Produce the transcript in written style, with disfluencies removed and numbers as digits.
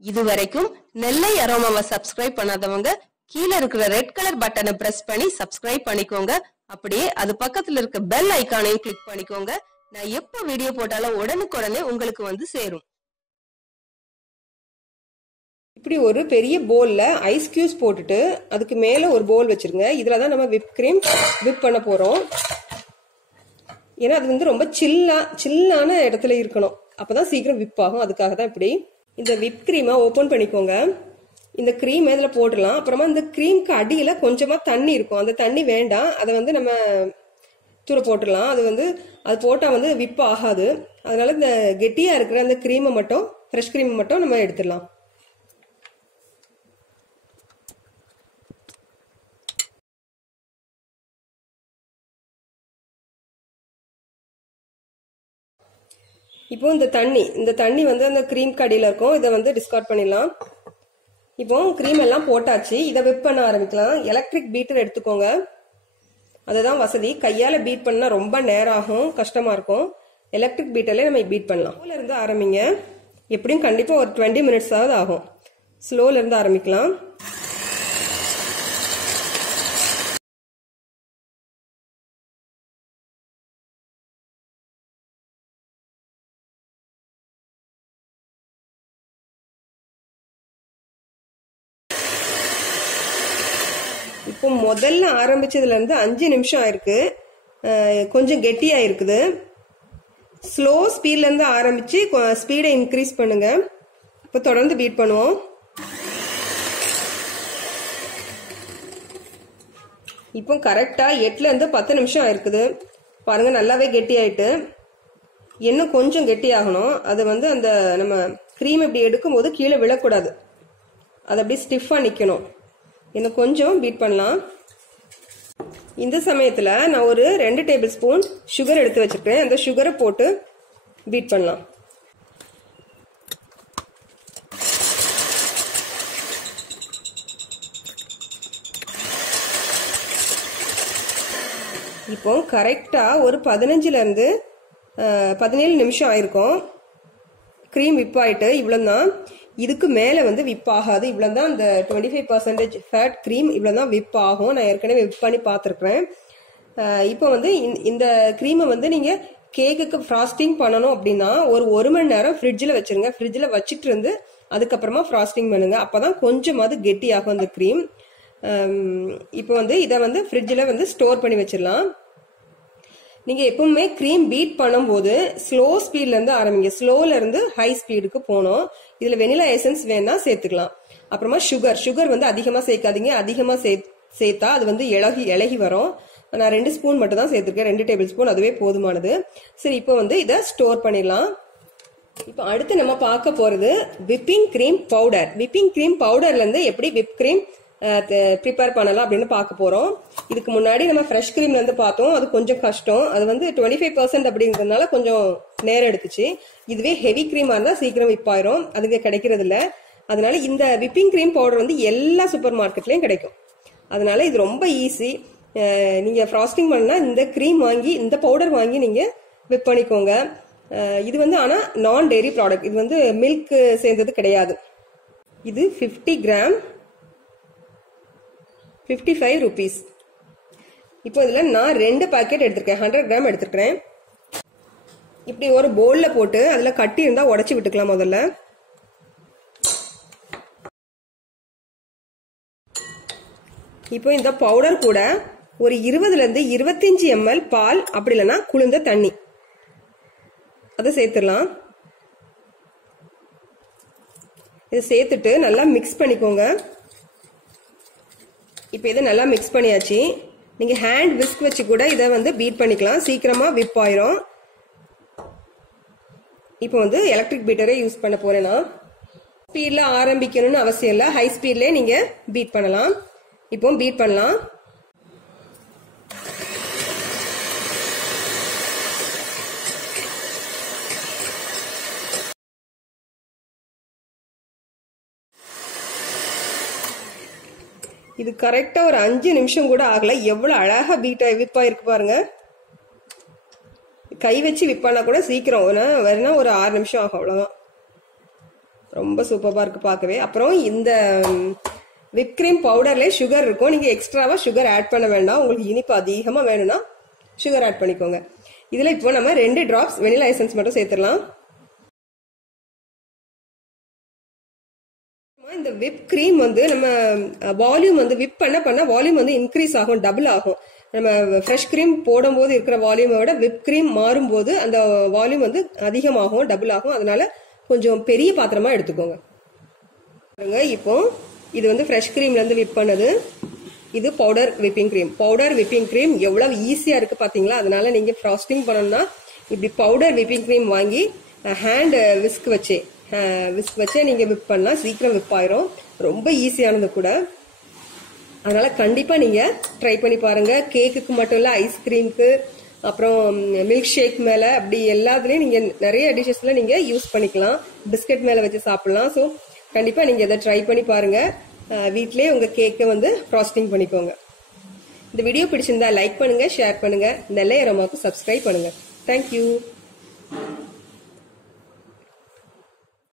இதுவரைக்கும் நெல்லை அரோமாவை சப்ஸ்கிரைப் பண்ணாதவங்க கீழ இருக்கிற ரெட் கலர் பட்டனை பிரஸ் பண்ணி சப்ஸ்கிரைப் பண்ணிக்கோங்க. அப்படியே அது பக்கத்துல இருக்க பெல் ஐகானையும் கிளிக் பண்ணிக்கோங்க. நான் எப்ப வீடியோ போட்டாலும் உடனுக்குடனே உங்களுக்கு வந்து சேரும். இப்படி ஒரு பெரிய போல்ல ஐஸ் கியூப்ஸ் போட்டுட்டு அதுக்கு மேல ஒரு போல் வச்சிருங்க. இதுலதான் நம்ம விப் கிரீம் விப் பண்ண போறோம். ஏன்னா அது வந்து ரொம்ப சில்லான இடத்துல இருக்கணும், அப்பதான் சீக்கிரம் விப் ஆகும். அதுக்காக தான் இப்படி. இந்த விப் கிரீமை ஓபன் பண்ணிக்கோங்க. இந்த கிரீம் இதுல போடலாம். அப்புறமா இந்த கிரீம்க்கு அடியில கொஞ்சமா தண்ணி இருக்கும், அந்த தண்ணி வேண்டாம், அதை வந்து நம்ம தூர போட்டுடலாம். அது போட்டா வந்து விப் ஆகாது. அதனால இந்த கெட்டியா இருக்கிற அந்த கிரீமை மட்டும், ஃப்ரெஷ் கிரீமை மட்டும் நம்ம எடுத்துடலாம். இப்போ இந்த தண்ணி வந்து அந்த கிரீம் கடியில இருக்கும். இதை வந்து டிஸ்கார்ட் பண்ணிடலாம். இப்போ கிரீம் எல்லாம் போட்டாச்சு. இதை விப் பண்ண ஆரம்பிக்கலாம். எலக்ட்ரிக் பீட்டர் எடுத்துக்கோங்க, அதுதான் வசதி. கையால பீட் பண்ணா ரொம்ப நேரம் ஆகும், கஷ்டமா இருக்கும். எலக்ட்ரிக் பீட்டர்ல நம்ம பீட் பண்ணலாம். ஸ்லோல இருந்து ஆரம்பிங்க. எப்படியும் கண்டிப்பா ஒரு 20 மினிட்ஸ் ஆகுது ஆகும். ஸ்லோல இருந்து ஆரம்பிக்கலாம். இப்போ முதல்ல ஆரம்பிச்சதுல இருந்து 5 நிமிஷம் ஆயிருக்கு. கொஞ்சம் கெட்டியா இருக்குது. ஸ்லோ ஸ்பீட்ல இருந்து ஆரம்பிச்சு ஸ்பீடை இன்க்ரீஸ் பண்ணுங்க. இப்போ தொடர்ந்து பீட் பண்ணுவோம். இப்போ கரெக்டா 8ல இருந்து 10 நிமிஷம் ஆயிருக்குது. பாருங்க, நல்லாவே கெட்டி ஆயிட்டு. இன்னும் கொஞ்சம் கெட்டி ஆகணும். அது வந்து அந்த நம்ம கிரீம் இப்படி எடுக்கும் போது கீழே விழக்கூடாது, அது அப்படியே ஸ்டிஃபா நிக்கணும். இன்னும் கொஞ்சம் பீட் பண்ணலாம். இந்த சமயத்துல நான் ஒரு 2 டேபிள் ஸ்பூன் சுகர் எடுத்து வச்சிருக்கேன். அந்த சுகரை போட்டு பீட் பண்ணலாம். இப்போ கரெக்டா ஒரு 15ல இருந்து 17 நிமிஷம் ஆயிருக்கும். கிரீம் விப் ஆயிட்டு இவ்வளவுதான். இதுக்கு மேல வந்து விப் ஆகாது. இவ்வளவுதான் இந்த 25% ஃபேட் கிரீம் இவ்வளவுதான் விப் ஆகும். நான் ஏற்கனவே விப் பண்ணி பார்த்துருக்கேன். இப்போ வந்து இந்த கிரீமை வந்து நீங்க கேக்குக்கு ஃப்ராஸ்டிங் பண்ணணும் அப்படின்னா ஒரு மணி நேரம் ஃப்ரிட்ஜில் வச்சிருங்க. ஃப்ரிட்ஜில் வச்சுட்டு இருந்து அதுக்கப்புறமா ஃப்ராஸ்டிங் பண்ணுங்க. அப்பதான் கொஞ்சமாவது கெட்டி ஆகும் அந்த கிரீம். இப்போ வந்து இதை வந்து ஃப்ரிட்ஜில் வந்து ஸ்டோர் பண்ணி வச்சிடலாம். நீங்க எப்பவுமே கிரீம் பீட் பண்ணும்போது ஸ்லோ ஸ்பீட்ல இருந்து ஆரம்பிங்க. ஸ்லோல இருந்து ஹை ஸ்பீடுக்கு போகணும். இதுல வெனிலா எசன்ஸ் வேணா சேர்த்துக்கலாம். அப்புறமா சுகர் வந்து அதிகமா சேர்க்காதீங்க. அதிகமா சேர்த்தா அது வந்து இலகி வரும். நான் 2 ஸ்பூன் மட்டும் தான் சேர்த்திருக்கேன், 2 டேபிள் ஸ்பூன், அதுவே போதுமானது. சரி, இப்போ வந்து இதை ஸ்டோர் பண்ணிடலாம். இப்போ அடுத்து நம்ம பார்க்க போறது whipping cream powder. Whipping cream பவுடர்ல இருந்து எப்படி விப் கிரீம் ப்ரிப்பேர் பண்ணலாம் அப்படின்னு பார்க்க போறோம். இதுக்கு முன்னாடி நம்ம ஃப்ரெஷ் கிரீம்ல இருந்து பார்த்தோம், அது கொஞ்சம் கஷ்டம். அது வந்து 25% அப்படிங்கிறதுனால கொஞ்சம் நேரம் எடுத்துச்சு. இதுவே ஹெவி கிரீமா இருந்தா சீக்கிரம் விப் ஆயிரும், அதுக்கு கிடைக்கிறது இல்ல. அதனால இந்த விப்பிங் கிரீம் பவுடர் வந்து எல்லா சூப்பர் மார்க்கெட்லயும் கிடைக்கும். அதனால இது ரொம்ப ஈஸி. நீங்க ஃப்ராஸ்டிங் பண்ணா இந்த கிரீம் வாங்கி, இந்த பவுடர் வாங்கி நீங்க விப் பண்ணிக்கோங்க. இது வந்து ஆனா நான் டெய்ரி ப்ராடக்ட். இது வந்து மில்க் சேர்ந்தது கிடையாது. இது 50 கிராம் 55 rupees. இப்போ இதுல நான் 2 பாக்கெட் எடுத்திருக்கேன், 100 கிராம் எடுத்திருக்கேன். இப்படி ஒரு போல்ல போட்டு அதுல கட்டி இருந்தா உடைச்சு விட்டுக்கலாம். முதல்ல இப்போ இந்த பவுடர் கூட ஒரு 20ல இருந்து 25 ml பால், அப்படி இல்லைன்னா குளிர்ந்த தண்ணி, அதை சேர்த்துடலாம். இதை சேர்த்துட்டு நல்லா மிக்ஸ் பண்ணிக்கோங்க. இப்போ இதை நல்லா மிக்ஸ் பண்ணியாச்சு. நீங்க ஹேண்ட் விஸ்க் வச்சு கூட இதை வந்து பீட் பண்ணிக்கலாம், சீக்கிரமா விப் ஆயிரும். இப்போ வந்து எலக்ட்ரிக் பீட்டரை யூஸ் பண்ண போறேன்னா, ஸ்பீட்ல ஆரம்பிக்கணும்னு அவசியம் இல்லை, ஹை ஸ்பீட்ல நீங்க பீட் பண்ணலாம். இப்போ பீட் பண்ணலாம். இது கரெக்டா ஒரு 5 நிமிஷம் கூட ஆகல. எவ்வளவு அழகா விப் ஆயிருக்கு பாருங்க. கை வச்சு விப்பானா கூட சீக்கிரம், வேணா ஒரு 6 நிமிஷம் ஆகும், அவ்வளவுதான். ரொம்ப சூப்பரா இருக்கு பார்க்கவே. அப்புறம் இந்த விப் கிரீம் பவுடர்ல சுகர் இருக்கும். நீங்க எக்ஸ்ட்ராவா சுகர் ஆட் பண்ண வேண்டாம். உங்களுக்கு இனிப்பு அதிகமா வேணும்னா சுகர் ஆட் பண்ணிக்கோங்க. இதுல இப்போ நம்ம 2 டிராப்ஸ் வெனிலா எசன்ஸ் மட்டும் சேர்த்துடலாம். இந்த விப் கிரீம் வந்து நம்ம வால்யூம் வந்து விப் பண்ண வால்யூம் வந்து இன்க்ரீஸ் ஆகும், டபுள் ஆகும். நம்ம ஃப்ரெஷ் கிரீம் போடும்போது இருக்கிற வால்யூமை விட விப் கிரீம் மாறும்போது அந்த வால்யூம் வந்து அதிகமாகும், டபுள் ஆகும். அதனால கொஞ்சம் பெரிய பாத்திரமா எடுத்துக்கோங்க. இப்போ இது வந்து ஃப்ரெஷ் கிரீம்ல இருந்து விப் பண்ணது. இது powder whipping cream. Powder whipping cream எவ்வளவு ஈஸியா இருக்கு பாத்தீங்களா? அதனால நீங்க ஃப்ராஸ்டிங் பண்ணணும்னா இப்படி பவுடர் விப்பிங் கிரீம் வாங்கி ஹேண்ட் விஸ்க் வச்சே நீங்க விப் பண்ணலாம். சீக்கிரம் விப் ஆயிரும். ரொம்ப ஈஸியானது கூட. அதனால கண்டிப்பா நீங்க ட்ரை பண்ணி பாருங்க. கேக்குக்கு மட்டும் இல்ல, ஐஸ்கிரீமுக்கு, அப்புறம் மில்க் ஷேக் மேல, அப்படி எல்லாத்துலயும் நீங்க நிறைய டிஷஸ்ல நீங்க யூஸ் பண்ணிக்கலாம். பிஸ்கட் மேல வச்சு சாப்பிடலாம். ஸோ கண்டிப்பா நீங்க இதை ட்ரை பண்ணி பாருங்க. வீட்லயே உங்க கேக்கை வந்து ஃப்ராஸ்டிங் பண்ணிக்கோங்க. இந்த வீடியோ பிடிச்சிருந்தா லைக் பண்ணுங்க, ஷேர் பண்ணுங்க, நெல்லை அரோமாவுக்கு சப்ஸ்கிரைப் பண்ணுங்க. தேங்க்யூ.